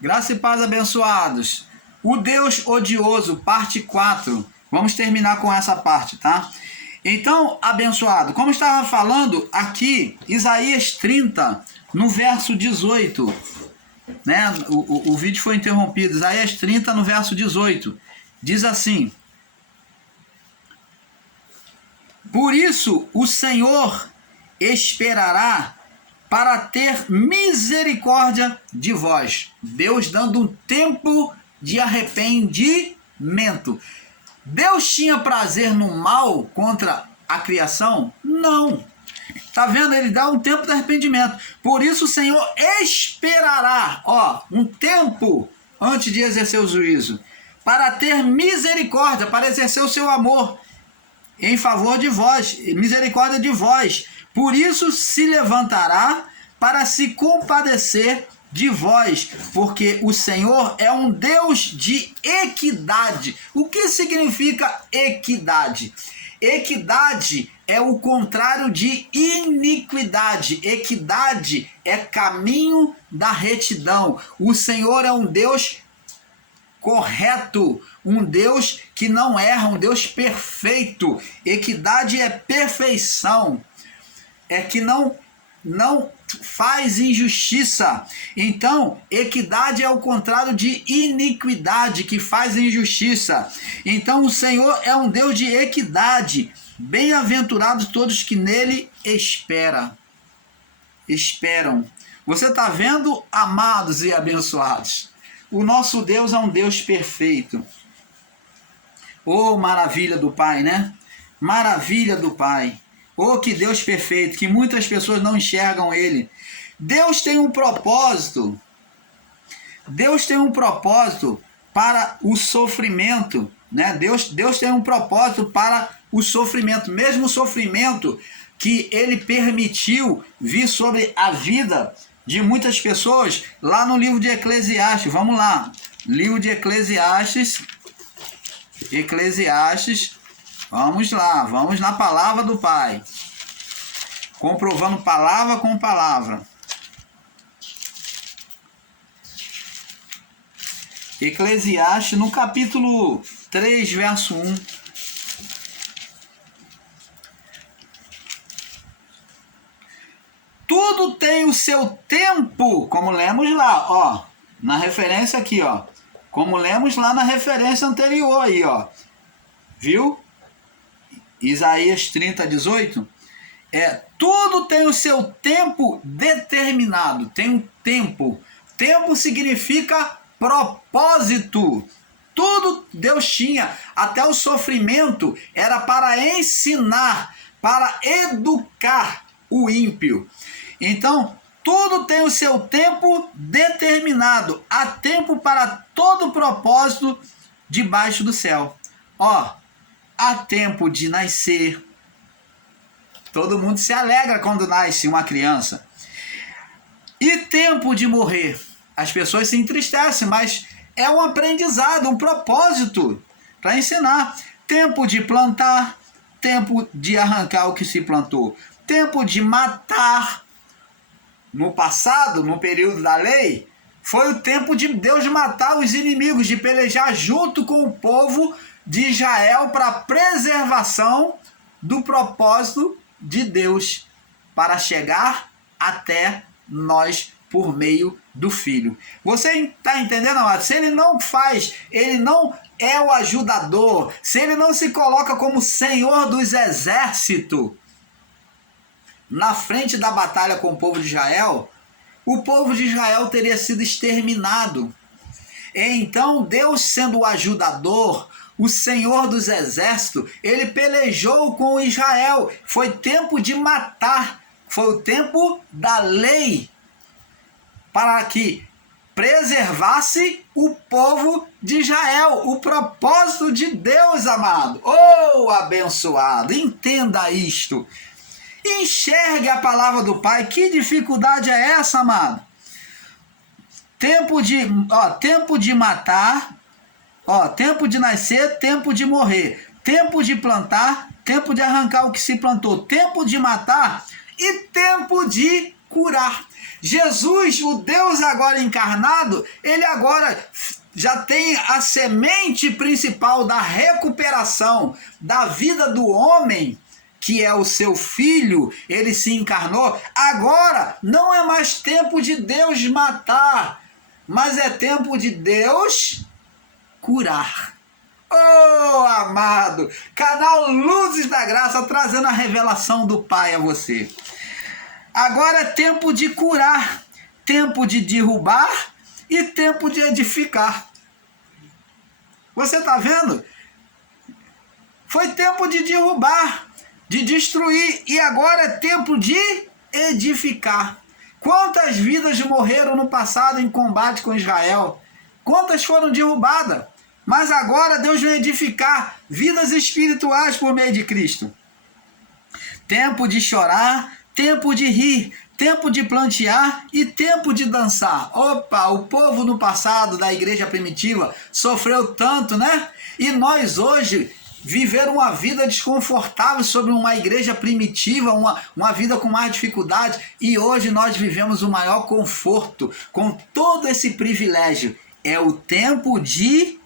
Graça e paz, abençoados. O Deus odioso, parte 4. Vamos terminar com essa parte, tá? Então, abençoado, como estava falando aqui, Isaías 30, no verso 18, né? O vídeo foi interrompido. Isaías 30, no verso 18, diz assim: por isso o Senhor esperará para ter misericórdia de vós. Deus dando um tempo de arrependimento. Deus tinha prazer no mal contra a criação? Não. Tá vendo? Ele dá um tempo de arrependimento. Por isso o Senhor esperará, um tempo antes de exercer o juízo, para ter misericórdia, para exercer o seu amor em favor de vós, misericórdia de vós. Por isso se levantará para se compadecer de vós, porque o Senhor é um Deus de equidade. O que significa equidade? Equidade é o contrário de iniquidade. Equidade é caminho da retidão. O Senhor é um Deus correto, um Deus que não erra, um Deus perfeito. Equidade é perfeição, é que não faz injustiça. Então, equidade é o contrário de iniquidade, que faz injustiça. Então, o Senhor é um Deus de equidade. Bem-aventurados todos que nele esperam. Você está vendo, amados e abençoados? O nosso Deus é um Deus perfeito. Oh, maravilha do Pai, né? Maravilha do Pai. Oh, que Deus perfeito, que muitas pessoas não enxergam Ele. Deus tem um propósito. Deus tem um propósito para o sofrimento, né? Deus tem um propósito para o sofrimento. Mesmo o sofrimento que Ele permitiu vir sobre a vida de muitas pessoas, lá no livro de Eclesiastes. Vamos lá. Livro de Eclesiastes. Vamos lá, vamos na palavra do Pai. Comprovando palavra com palavra. Eclesiastes, no capítulo 3, verso 1. Tudo tem o seu tempo, como lemos lá, na referência aqui, como lemos lá na referência anterior aí, viu? Isaías 30, 18. Tudo tem o seu tempo determinado. Tem um tempo. Tempo significa propósito. Tudo Deus tinha. Até o sofrimento era para ensinar, para educar o ímpio. Então, tudo tem o seu tempo determinado. Há tempo para todo propósito debaixo do céu. Há tempo de nascer. Todo mundo se alegra quando nasce uma criança. E tempo de morrer. As pessoas se entristecem, mas é um aprendizado, um propósito para ensinar. Tempo de plantar, tempo de arrancar o que se plantou. Tempo de matar. No passado, no período da lei, foi o tempo de Deus matar os inimigos, de pelejar junto com o povo de Israel para a preservação do propósito de Deus para chegar até nós por meio do Filho. Você está entendendo, amado? Se ele não faz, ele não é o ajudador, se ele não se coloca como Senhor dos exércitos na frente da batalha com o povo de Israel, o povo de Israel teria sido exterminado. Então, Deus sendo o ajudador, o Senhor dos exércitos, ele pelejou com Israel. Foi tempo de matar, foi o tempo da lei, para que preservasse o povo de Israel. O propósito de Deus, amado. Oh, abençoado, entenda isto. Enxergue a palavra do Pai. Que dificuldade é essa, amado? Tempo de matar, tempo de nascer, tempo de morrer, tempo de plantar, tempo de arrancar o que se plantou, tempo de matar e tempo de curar. Jesus, o Deus agora encarnado, ele agora já tem a semente principal da recuperação da vida do homem, que é o seu filho, ele se encarnou. Agora não é mais tempo de Deus matar, mas é tempo de Deus curar. Oh, amado, canal Luzes da Graça, trazendo a revelação do Pai a você. Agora é tempo de curar, tempo de derrubar e tempo de edificar. Você está vendo? Foi tempo de derrubar, de destruir, e agora é tempo de edificar. Quantas vidas morreram no passado em combate com Israel? Quantas foram derrubadas? Mas agora Deus vem edificar vidas espirituais por meio de Cristo. Tempo de chorar, tempo de rir, tempo de plantear e tempo de dançar. Opa, o povo no passado da igreja primitiva sofreu tanto, né? E nós hoje viver uma vida desconfortável sobre uma igreja primitiva, uma vida com mais dificuldade, e hoje nós vivemos o maior conforto, com todo esse privilégio. É o tempo de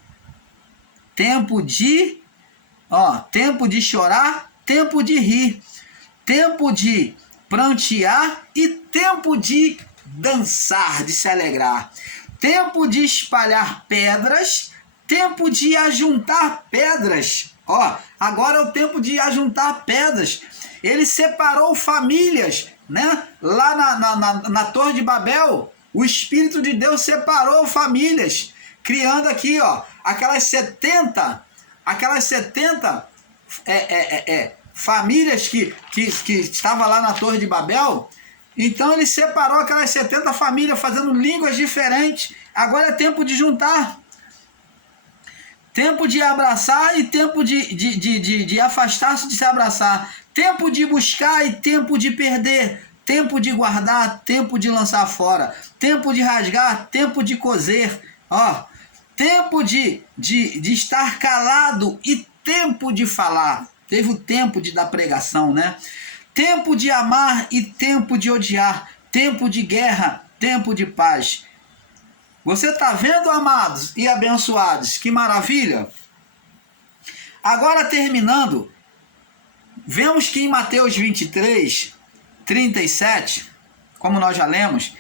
chorar, tempo de rir, tempo de prantear e tempo de dançar, de se alegrar, tempo de espalhar pedras, tempo de ajuntar pedras. Agora é o tempo de ajuntar pedras. Ele separou famílias, né? Lá na Torre de Babel, o Espírito de Deus separou famílias, criando aqui, aquelas 70 famílias que estavam lá na Torre de Babel. Então ele separou aquelas 70 famílias, fazendo línguas diferentes. Agora é tempo de juntar, tempo de abraçar e tempo de afastar-se de se abraçar, tempo de buscar e tempo de perder, tempo de guardar, tempo de lançar fora, tempo de rasgar, tempo de coser, tempo de estar calado e tempo de falar. Teve o tempo de dar pregação, né? Tempo de amar e tempo de odiar, tempo de guerra, tempo de paz. Você está vendo, amados e abençoados? Que maravilha! Agora, terminando, vemos que em Mateus 23, 37, como nós já lemos,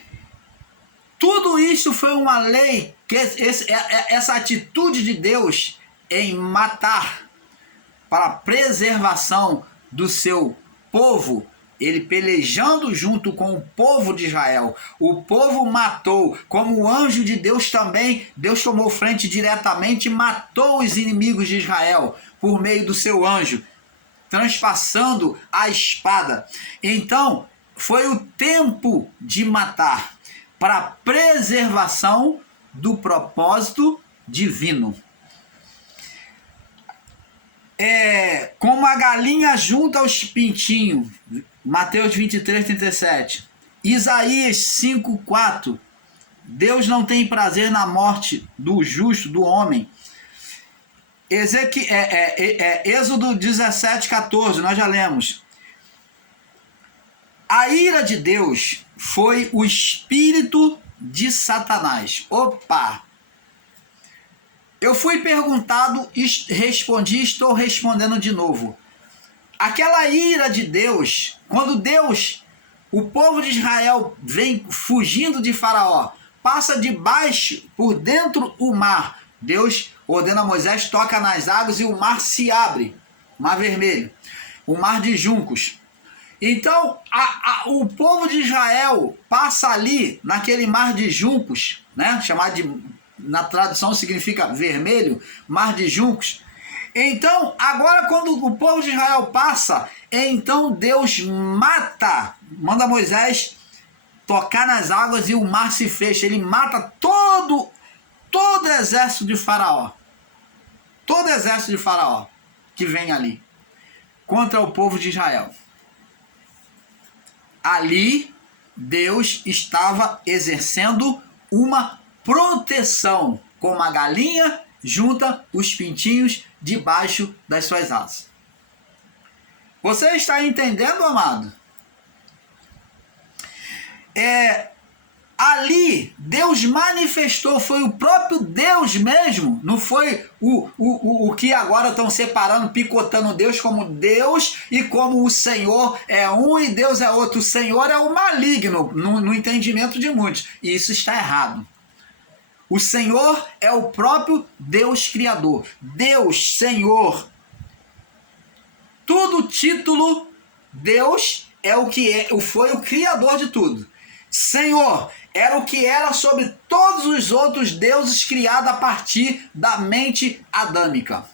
tudo isso foi uma lei, que essa atitude de Deus em matar para a preservação do seu povo, ele pelejando junto com o povo de Israel. O povo matou, como o anjo de Deus também, Deus tomou frente diretamente e matou os inimigos de Israel por meio do seu anjo, transpassando a espada. Então, foi o tempo de matar para a preservação do propósito divino. Como a galinha junta aos pintinhos, Mateus 23, 37. Isaías 5, 4. Deus não tem prazer na morte do justo, do homem. Êxodo 17, 14, nós já lemos. A ira de Deus foi o espírito de Satanás. Opa! Eu fui perguntado, respondi, estou respondendo de novo. Aquela ira de Deus, quando Deus, o povo de Israel vem fugindo de Faraó, passa debaixo, por dentro o mar. Deus ordena a Moisés, toca nas águas e o mar se abre, mar vermelho, o mar de juncos. Então, o povo de Israel passa ali, naquele mar de juncos, né, chamado de, na tradução significa vermelho, mar de juncos. Então, agora quando o povo de Israel passa, então Deus manda Moisés tocar nas águas e o mar se fecha. Ele mata todo o exército de Faraó. Todo exército de Faraó que vem ali contra o povo de Israel. Ali, Deus estava exercendo uma proteção, como a galinha junta os pintinhos debaixo das suas asas. Você está entendendo, amado? Ali, Deus manifestou, foi o próprio Deus mesmo, não foi o que agora estão separando, picotando Deus como Deus e como o Senhor é um e Deus é outro. O Senhor é o maligno, no entendimento de muitos, e isso está errado. O Senhor é o próprio Deus Criador, Deus, Senhor. Tudo título, Deus é o que foi o Criador de tudo. Senhor era o que era sobre todos os outros deuses criados a partir da mente adâmica.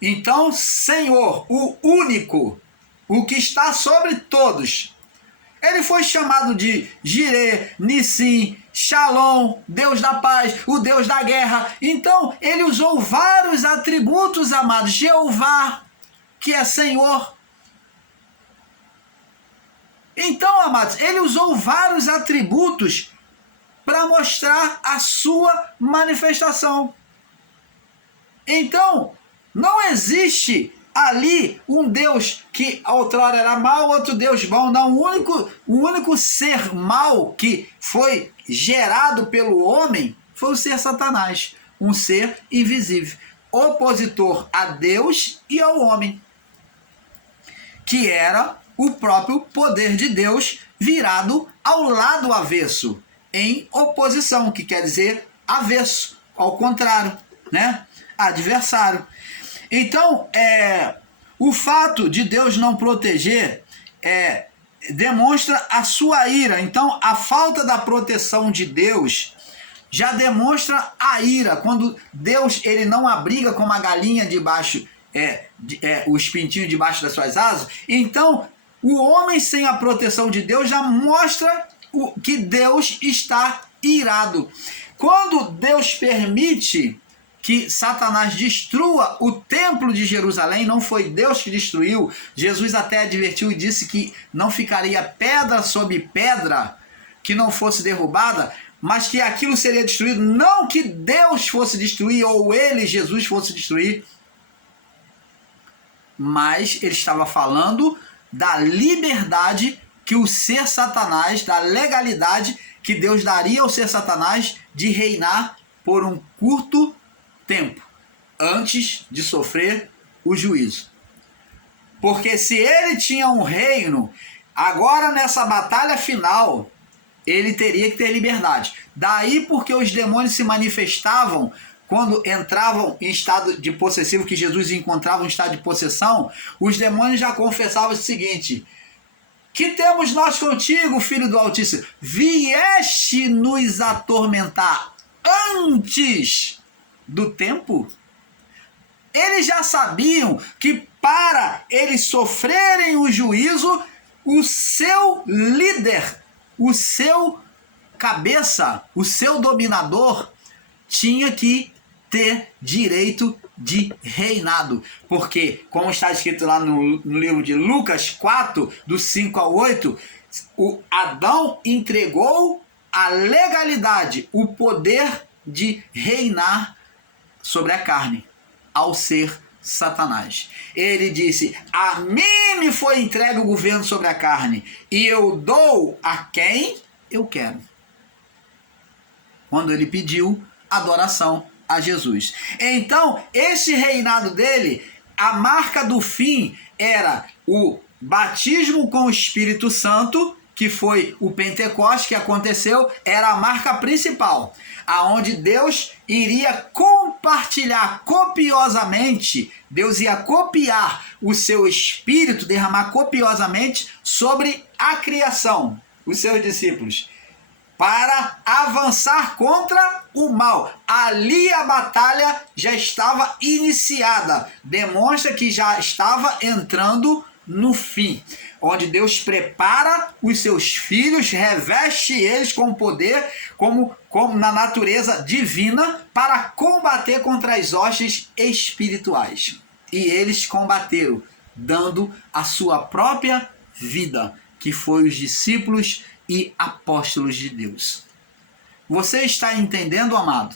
Então, Senhor, o único, o que está sobre todos, ele foi chamado de Jireh, Nissim, Shalom, Deus da paz, o Deus da guerra. Então, ele usou vários atributos, amados. Jeová, que é Senhor. Então, amados, ele usou vários atributos para mostrar a sua manifestação. Então, não existe ali um Deus que outrora era mau, outro Deus bom. Não, o único ser mau que foi gerado pelo homem foi o ser Satanás, um ser invisível, opositor a Deus e ao homem, que era o próprio poder de Deus virado ao lado avesso, em oposição, que quer dizer avesso, ao contrário, né? Adversário. Então, o fato de Deus não proteger demonstra a sua ira. Então, a falta da proteção de Deus já demonstra a ira. Quando Deus ele não abriga como a galinha debaixo, os pintinhos debaixo das suas asas, então o homem sem a proteção de Deus já mostra que Deus está irado. Quando Deus permite que Satanás destrua o templo de Jerusalém, não foi Deus que destruiu. Jesus até advertiu e disse que não ficaria pedra sobre pedra que não fosse derrubada, mas que aquilo seria destruído, não que Deus fosse destruir ou ele, Jesus, fosse destruir, mas ele estava falando da liberdade que o ser Satanás, da legalidade que Deus daria ao ser Satanás de reinar por um curto tempo, antes de sofrer o juízo. Porque se ele tinha um reino, agora nessa batalha final, ele teria que ter liberdade. Daí porque os demônios se manifestavam quando entravam em estado de possessivo, que Jesus encontrava em estado de possessão, os demônios já confessavam o seguinte: que temos nós contigo, Filho do Altíssimo? Vieste nos atormentar antes do tempo? Eles já sabiam que para eles sofrerem o juízo, o seu líder, o seu cabeça, o seu dominador, tinha que ter direito de reinado. Porque, como está escrito lá no livro de Lucas 4, do 5 ao 8, o Adão entregou a legalidade, o poder de reinar sobre a carne ao ser Satanás. Ele disse: a mim me foi entregue o governo sobre a carne e eu dou a quem eu quero. Quando ele pediu adoração a Jesus. Então, esse reinado dele, a marca do fim era o batismo com o Espírito Santo, que foi o Pentecostes que aconteceu, era a marca principal, aonde Deus iria compartilhar copiosamente, Deus ia copiar o seu Espírito, derramar copiosamente sobre a criação, os seus discípulos, para avançar contra o mal. Ali a batalha já estava iniciada, demonstra que já estava entrando no fim, onde Deus prepara os seus filhos, reveste eles com poder, como na natureza divina, para combater contra as hostes espirituais. E eles combateram, dando a sua própria vida, que foi os discípulos e apóstolos de Deus. Você está entendendo, amado?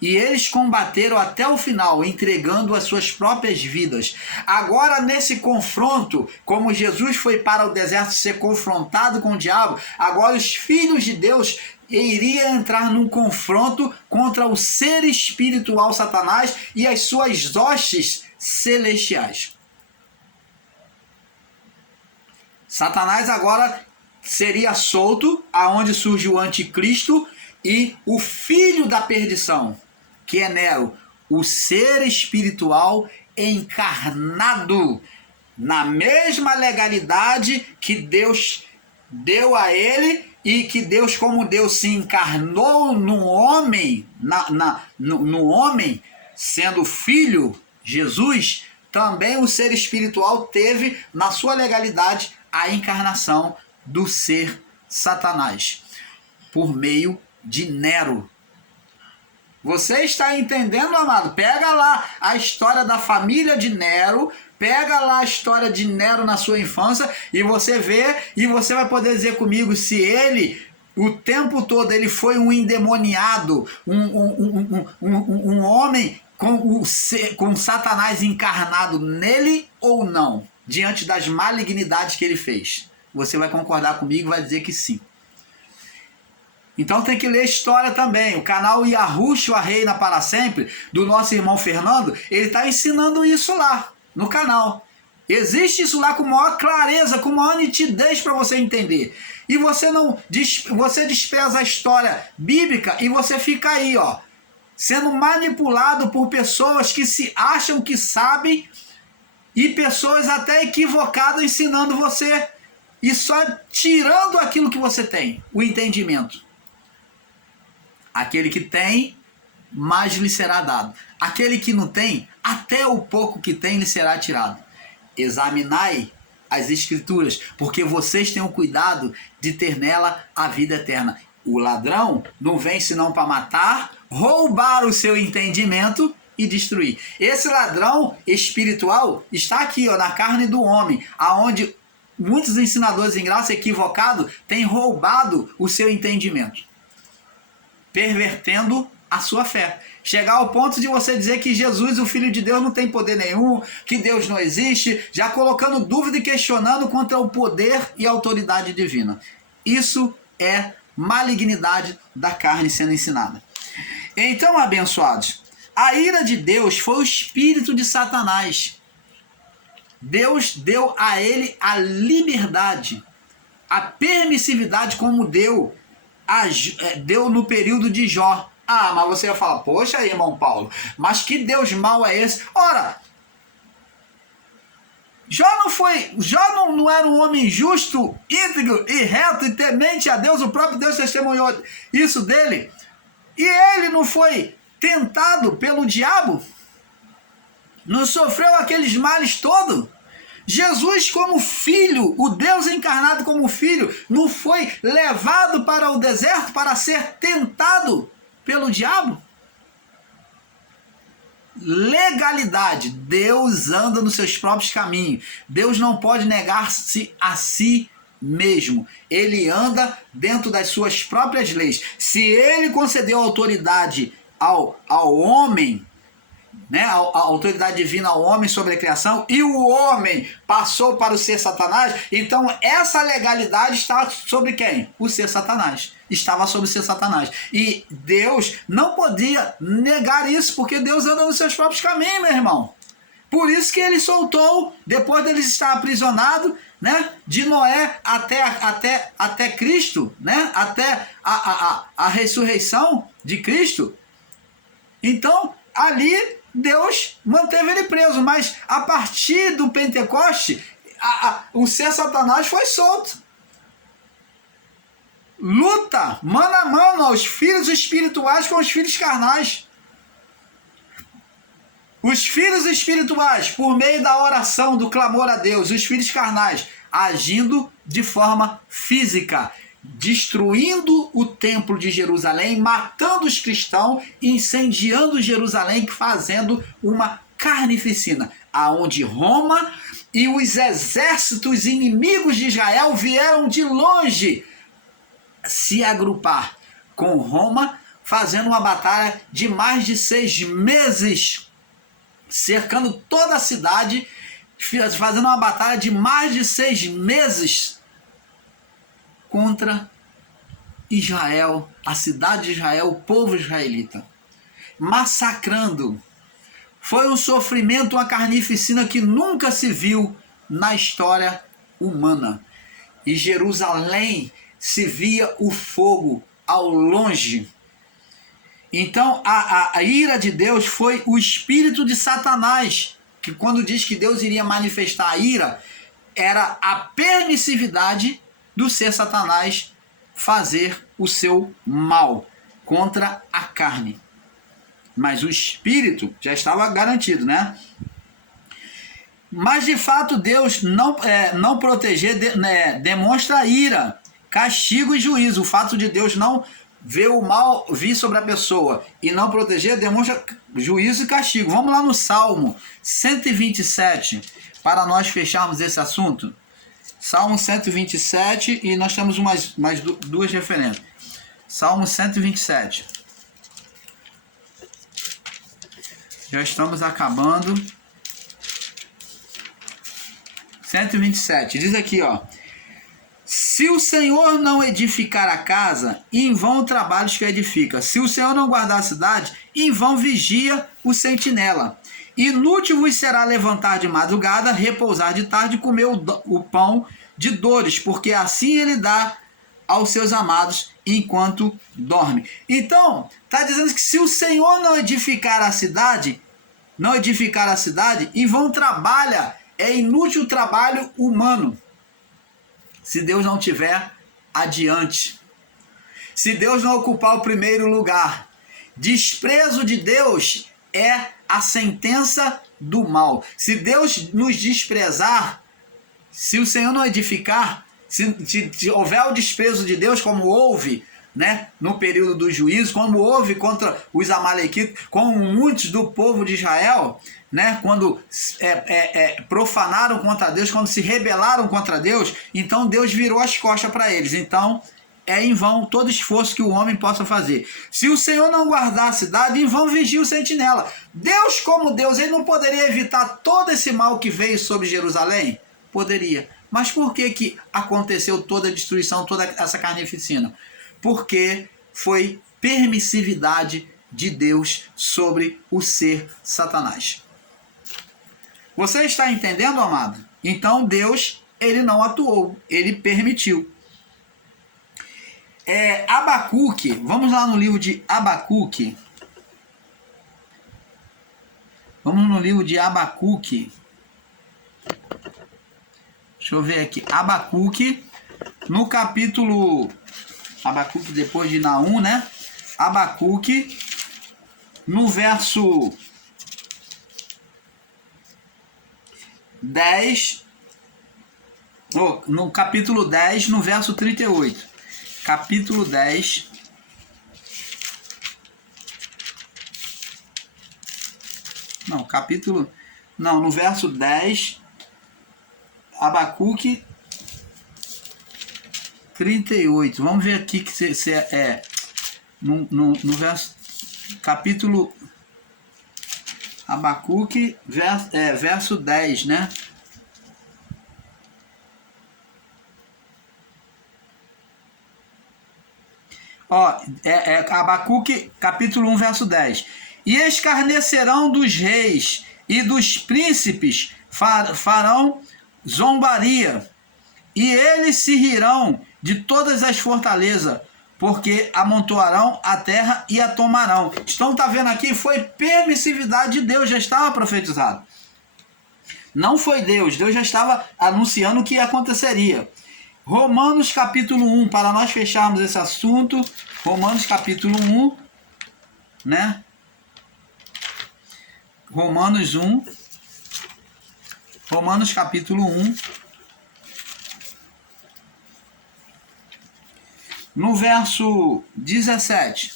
E eles combateram até o final, entregando as suas próprias vidas. Agora, nesse confronto, como Jesus foi para o deserto ser confrontado com o diabo, agora os filhos de Deus iriam entrar num confronto contra o ser espiritual Satanás e as suas hostes celestiais. Satanás agora seria solto, aonde surge o anticristo e o filho da perdição, que é Nero, o ser espiritual encarnado na mesma legalidade que Deus deu a ele, e que Deus, como Deus se encarnou no homem, no homem, sendo filho, Jesus, também o ser espiritual teve na sua legalidade a encarnação do ser Satanás, por meio de Nero. Você está entendendo, amado? Pega lá a história da família de Nero, pega lá a história de Nero na sua infância e você vê, e você vai poder dizer comigo se ele, o tempo todo, ele foi um endemoniado, um homem com Satanás encarnado nele ou não, diante das malignidades que ele fez. Você vai concordar comigo e vai dizer que sim. Então tem que ler história também. O canal Yahushua Reina para Sempre, do nosso irmão Fernando, ele está ensinando isso lá no canal. Existe isso lá com maior clareza, com maior nitidez para você entender. E você você despreza a história bíblica e você fica aí, ó, sendo manipulado por pessoas que se acham que sabem e pessoas até equivocadas ensinando você e só tirando aquilo que você tem, o entendimento. Aquele que tem, mais lhe será dado. Aquele que não tem, até o pouco que tem lhe será tirado. Examinai as Escrituras, porque vocês têm o cuidado de ter nela a vida eterna. O ladrão não vem senão para matar, roubar o seu entendimento e destruir. Esse ladrão espiritual está aqui, ó, na carne do homem, aonde muitos ensinadores em graça equivocados têm roubado o seu entendimento, pervertendo a sua fé. Chegar ao ponto de você dizer que Jesus, o Filho de Deus, não tem poder nenhum, que Deus não existe, já colocando dúvida e questionando contra o poder e a autoridade divina. Isso é malignidade da carne sendo ensinada. Então, abençoados, a ira de Deus foi o espírito de Satanás. Deus deu a ele a liberdade, a permissividade, como deu no período de Jó. Ah, mas você vai falar, poxa, irmão Paulo, mas que Deus mau é esse? Ora, Jó não era um homem justo, íntegro e reto e temente a Deus, o próprio Deus testemunhou isso dele. E ele não foi tentado pelo diabo? Não sofreu aqueles males todos? Jesus, como filho, o Deus encarnado como filho, não foi levado para o deserto para ser tentado pelo diabo? Legalidade. Deus anda nos seus próprios caminhos. Deus não pode negar-se a si mesmo. Ele anda dentro das suas próprias leis. Se ele concedeu autoridade ao homem, né, a autoridade divina ao homem sobre a criação, e o homem passou para o ser Satanás, então essa legalidade está sobre quem? O ser Satanás. Estava sobre o ser Satanás. E Deus não podia negar isso, porque Deus anda nos seus próprios caminhos, meu irmão. Por isso que ele soltou, depois dele estar aprisionado, né, de Noé até Cristo, né, até a ressurreição de Cristo. Então, ali Deus manteve ele preso, mas a partir do Pentecoste, o ser Satanás foi solto. Luta mano a mano aos filhos espirituais com os filhos carnais. Os filhos espirituais, por meio da oração, do clamor a Deus, os filhos carnais, agindo de forma física, destruindo o templo de Jerusalém, matando os cristãos, incendiando Jerusalém, fazendo uma carnificina, aonde Roma e os exércitos inimigos de Israel vieram de longe se agrupar com Roma, fazendo uma batalha de mais de 6 meses, cercando toda a cidade, fazendo uma batalha de mais de 6 meses contra Israel, a cidade de Israel, o povo israelita, massacrando. Foi um sofrimento, uma carnificina que nunca se viu na história humana. E Jerusalém se via o fogo ao longe. Então a ira de Deus foi o espírito de Satanás, que quando diz que Deus iria manifestar a ira, era a permissividade do ser Satanás fazer o seu mal contra a carne. Mas o espírito já estava garantido, né? Mas de fato Deus não proteger demonstra ira, castigo e juízo. O fato de Deus não ver o mal vir sobre a pessoa e não proteger demonstra juízo e castigo. Vamos lá no Salmo 127 para nós fecharmos esse assunto. Salmo 127 e nós temos mais duas referências. Salmo 127. Já estamos acabando. 127. Diz aqui, ó. Se o Senhor não edificar a casa, em vão trabalhos que edifica. Se o Senhor não guardar a cidade, em vão vigia o sentinela. Inútil vos será levantar de madrugada, repousar de tarde e comer o pão de dores, porque assim ele dá aos seus amados enquanto dorme. Então, está dizendo que se o Senhor não edificar a cidade, em vão trabalha, é inútil o trabalho humano. Se Deus não tiver adiante, se Deus não ocupar o primeiro lugar, desprezo de Deus é a sentença do mal. Se Deus nos desprezar, se o Senhor não edificar, se houver o desprezo de Deus, como houve, né, no período do juízo, como houve contra os amalequitas, como muitos do povo de Israel, né, quando profanaram contra Deus, quando se rebelaram contra Deus, então Deus virou as costas para eles. Então é em vão todo esforço que o homem possa fazer. Se o Senhor não guardar a cidade, em vão vigia o sentinela. Deus, como Deus, ele não poderia evitar todo esse mal que veio sobre Jerusalém? Poderia. Mas por que aconteceu toda a destruição, toda essa carnificina? Porque foi permissividade de Deus sobre o ser Satanás. Você está entendendo, amado? Então Deus, ele não atuou, ele permitiu. Abacuque, vamos lá no livro de Abacuque. Vamos no livro de Abacuque. Deixa eu ver aqui. Abacuque, no capítulo... Abacuque depois de Naum, né? Abacuque, no verso 10, no capítulo 10, no verso 38. Capítulo 10, no verso 10, Abacuque 38. Vamos ver aqui que se é no verso, capítulo Abacuque, verso 10, né? Abacuque, capítulo 1, verso 10. E escarnecerão dos reis e dos príncipes, farão zombaria, e eles se rirão de todas as fortalezas, porque amontoarão a terra e a tomarão. Então está vendo aqui, foi permissividade de Deus, já estava profetizado. Não foi Deus já estava anunciando o que aconteceria. Romanos capítulo 1, para nós fecharmos esse assunto, Romanos capítulo 1, né? Romanos capítulo 1, no verso 17,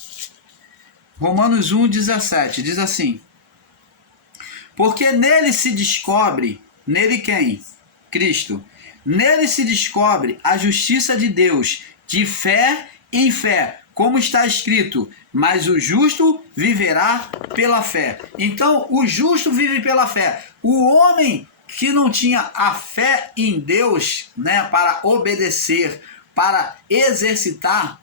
Romanos 1, 17, diz assim: porque nele se descobre, nele quem? Cristo. Nele se descobre a justiça de Deus, de fé em fé, como está escrito, mas o justo viverá pela fé. Então, o justo vive pela fé. O homem que não tinha a fé em Deus, né, para obedecer, para exercitar,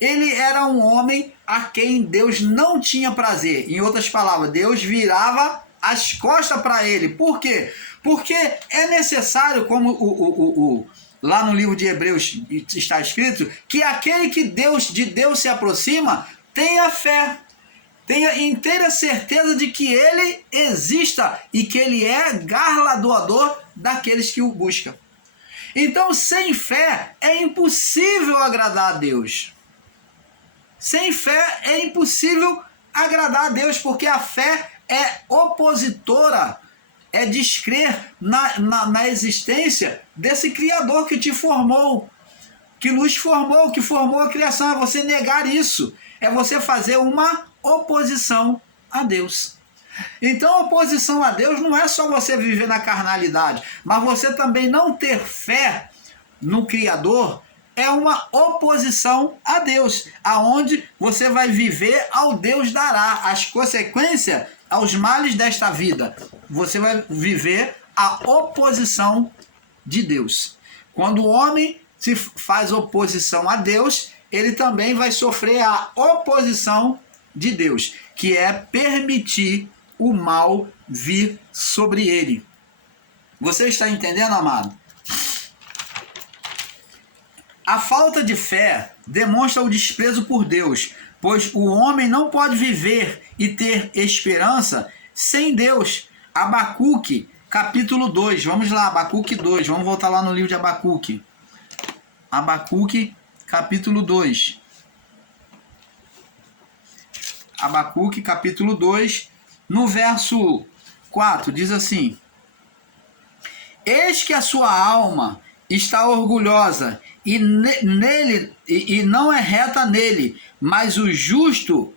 ele era um homem a quem Deus não tinha prazer. Em outras palavras, Deus virava as costas para ele. Por quê? Porque é necessário, como lá no livro de Hebreus está escrito, que aquele que de Deus se aproxima tenha fé, tenha inteira certeza de que ele exista e que ele é galardoador daqueles que o buscam. Então, sem fé é impossível agradar a Deus. Sem fé é impossível agradar a Deus, porque a fé é opositora, é descrer na existência desse Criador que te formou, que nos formou, que formou a criação. É você negar isso, é você fazer uma oposição a Deus. Então, oposição a Deus não é só você viver na carnalidade, mas você também não ter fé no Criador é uma oposição a Deus, aonde você vai viver ao Deus dará as consequências aos males desta vida. Você vai viver a oposição de Deus. Quando o homem se faz oposição a Deus, ele também vai sofrer a oposição de Deus, que é permitir o mal vir sobre ele. Você está entendendo, amado? A falta de fé demonstra o desprezo por Deus, pois o homem não pode viver e ter esperança sem Deus. Abacuque, capítulo 2. Vamos lá, Abacuque 2. Vamos voltar lá no livro de Abacuque. Abacuque, capítulo 2. Abacuque, capítulo 2, no verso 4, diz assim: Eis que a sua alma está orgulhosa e não é reta nele, mas o justo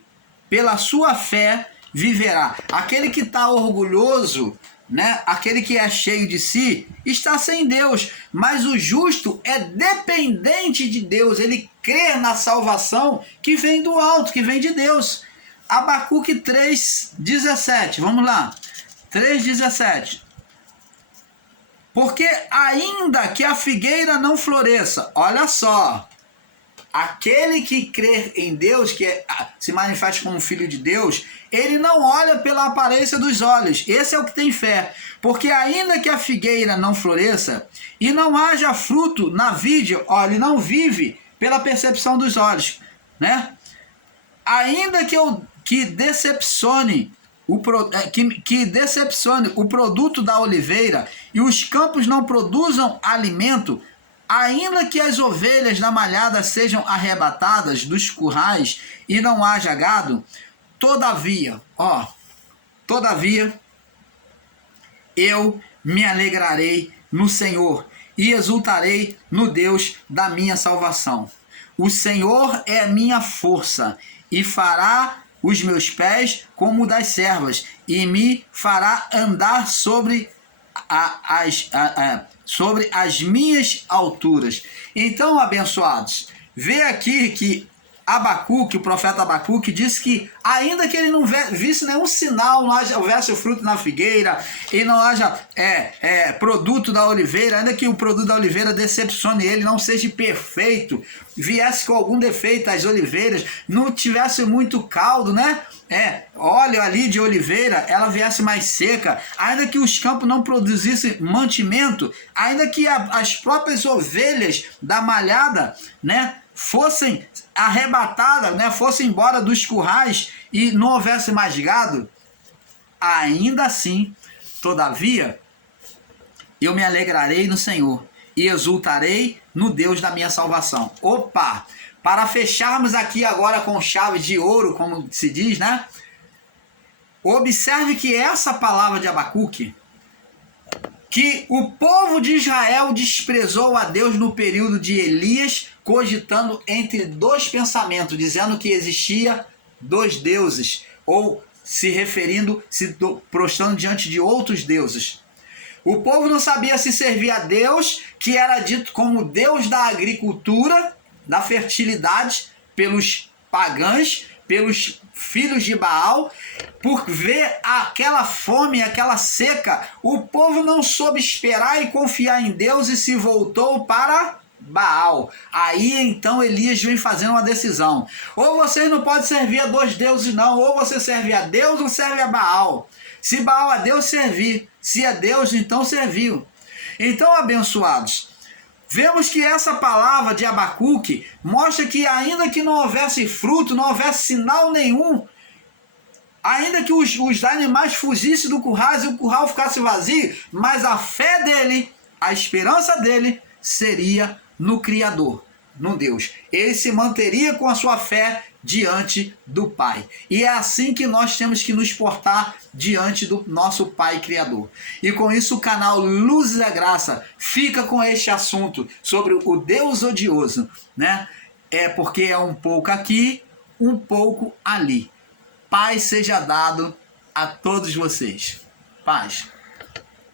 pela sua fé viverá. Aquele que está orgulhoso, né? Aquele que é cheio de si, está sem Deus, mas o justo é dependente de Deus, ele crê na salvação que vem do alto, que vem de Deus. Abacuque 3,17, vamos lá, 3,17. Porque ainda que a figueira não floresça, olha só, aquele que crê em Deus, que se manifesta como filho de Deus, ele não olha pela aparência dos olhos, esse é o que tem fé. Porque ainda que a figueira não floresça e não haja fruto na vide, olha, ele não vive pela percepção dos olhos, né? Ainda que decepcione o produto da oliveira e os campos não produzam alimento, ainda que as ovelhas da malhada sejam arrebatadas dos currais e não haja gado, todavia eu me alegrarei no Senhor e exultarei no Deus da minha salvação. O Senhor é a minha força e fará os meus pés como das servas, e me fará andar sobre as minhas alturas. Então, abençoados, vê aqui que Abacuque, o profeta Abacuque, disse que ainda que ele não visse nenhum sinal, não houvesse fruto na figueira e não haja produto da oliveira, ainda que o produto da oliveira decepcione ele, não seja perfeito, viesse com algum defeito as oliveiras, não tivesse muito caldo, né? Óleo ali de oliveira, ela viesse mais seca, ainda que os campos não produzissem mantimento, ainda que as próprias ovelhas da malhada, né, fossem arrebatadas, né, fossem embora dos currais e não houvesse mais gado, ainda assim, todavia, eu me alegrarei no Senhor e exultarei no Deus da minha salvação. Opa! Para fecharmos aqui agora com chave de ouro, como se diz, né? Observe que essa palavra de Abacuque, que o povo de Israel desprezou a Deus no período de Elias, cogitando entre dois pensamentos, dizendo que existia dois deuses, ou se prostrando diante de outros deuses. O povo não sabia se servir a Deus, que era dito como Deus da agricultura, da fertilidade, pelos pagãs, pelos filhos de Baal, por ver aquela fome, aquela seca, o povo não soube esperar e confiar em Deus e se voltou para Baal. Aí então Elias vem fazendo uma decisão: ou vocês não podem servir a dois deuses não, ou você serve a Deus ou serve a Baal. Se Baal a Deus, servir; se é Deus, então serviu. Então, abençoados, vemos que essa palavra de Abacuque mostra que ainda que não houvesse fruto, não houvesse sinal nenhum, ainda que os animais fugissem do curral e o curral ficasse vazio, mas a fé dele, a esperança dele seria no Criador, no Deus. Ele se manteria com a sua fé diante do Pai. E é assim que nós temos que nos portar diante do nosso Pai Criador. E com isso o canal Luzes da Graça fica com este assunto sobre o Deus odioso, né? É porque é um pouco aqui, um pouco ali. Paz seja dado a todos vocês. Paz.